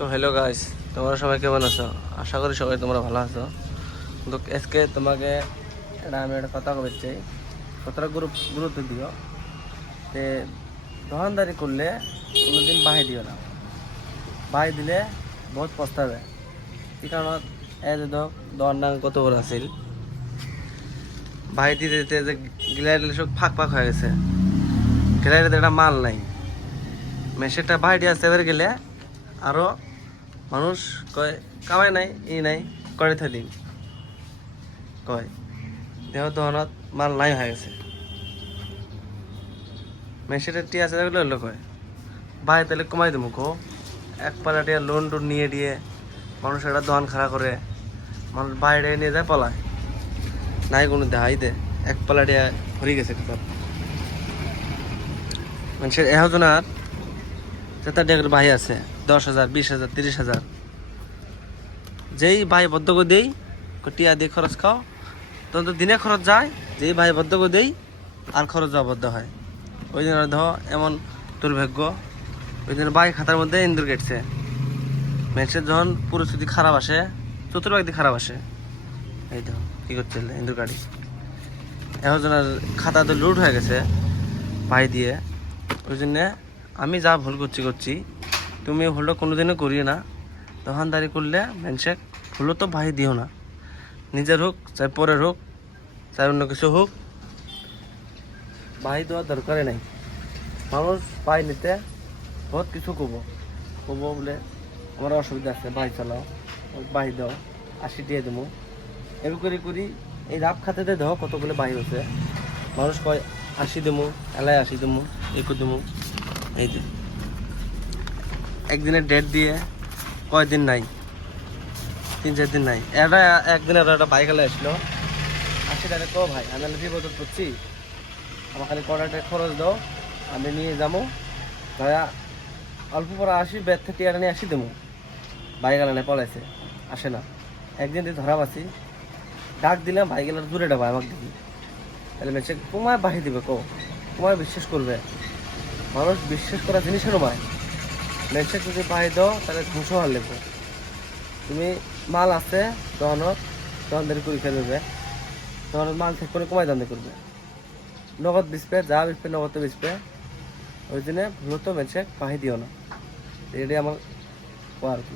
তো hello guys, তোমরা সবাই কেমন আছো? আশা করি সবাই তোমরা ভালো আছো। তো আজকে তোমাকে আমি একটা কথা বলতে চাই। কতটা গুরুত্ব দিও যে দোকানদারি করলে কোনোদিন বাহি দিও না। বাহি দিলে বহুত পস্তাবে। এই কারণত এই যে দোকানদার কত বড় আছিল, বাহি দিতে দিতে যে গিলাই দিলে সব ফাঁক ফাঁক হয়ে গেছে। গিলাই দিতে একটা মাল নাই, মেশিনটা বাহি দিয়ে আসতে এবার গেলে আরো মানুষ কয় কামাই নাই নাই করে থাকি কয় দেহ দহনত মাল নাই হয়ে গেছে। মেশিনের টিয়া আছে হলো কয় ভাই তাহলে কমাই দেবো কো এক পালা টিয়া লোন টোন নিয়ে দিয়ে মানুষ একটা দোকান খাড়া করে মানুষ বাইরে নিয়ে যায় পলায় নাই কোনো দেখাই দে এক পালা টিয়া ভরে গেছে খাতার মানুষের এহজনার চেতার টিয়া করে ভাই আছে 10,000 20,000 30,000 যেই ভাই বদ্ধ করে দেই টিয়া দিয়ে খরচ খাও তখন তো দিনে খরচ যায়, যেই ভাই বদ্ধ করে দেই আর খরচ যাওয়া বদ্ধ হয়। ওই দিন ধর এমন দুর্ভাগ্য, ওই দিন ভাই খাতার মধ্যে ইন্দুর কেটছে। মানুষের যখন পরিস্থিতি খারাপ আসে, চতুর্ভাগ দিয়ে খারাপ আসে, এই তো কী করছিল ইন্দুর গাড়ি এজনের খাতা তো লুট হয়ে গেছে ভাই দিয়ে। ওই জন্যে আমি যা ভুল করছি তুমি ভুলটা কোনোদিনও করিও না। দোকানদারি করলে মানুষের ভুলও তো ভাই দিও না, নিজের হোক চাই পরের হোক চাই অন্য কিছু হোক, ভাই দেওয়ার দরকারই নাই। মানুষ ভাই নিতে বহুত কিছু কব বলে আমার অসুবিধা আছে, ভাই চালাও ভাই দাও 80 দিয়ে দেবো এরকম করি এই রাপ খাতে দেওয়া কতগুলো ভাই হচ্ছে। মানুষ কয় 80 দেবো এলাই 80 দেবো একু দেবো, এই যে একদিনের ডেট দিয়ে কয়দিন নাই 3-4 দিন নাই। এটা একদিন একটা বাইক এলে আসলো 80 টাকা কো ভাই আমি বিপদ করছি, আমার খালি কড়াটা খরচ দাও আমি নিয়ে যাবো ভাইয়া অল্প পরে আসি ব্যাগ থেকে টিয়াটা নিয়ে আসি দেবো। বাইক আলানে পলাইছে আসে না, একদিন দিয়ে ধরা পাচ্ছি ডাক দিলাম ভাই গেলার দূরে ডাবা আমাকে দিবি, তাহলে মেসে তোমায় বাহি দিবে কো তোমায় বিশ্বাস করবে? মানুষ বিশ্বাস করা জিনিসেরও ভাই মেসে যদি বাহি দাও তাহলে ধ্বংস হওয়ার লেগো। তুমি মাল আছে দোকানদারি করে ফেলবে, তখন মাল থেকে করে কমাই দাম করবে, নগদ বেচবে যা বেচবে নগদ বেচবে। ওই জন্য ভুলত মেসে বাহি দিও না, এটাই আমার আর কি।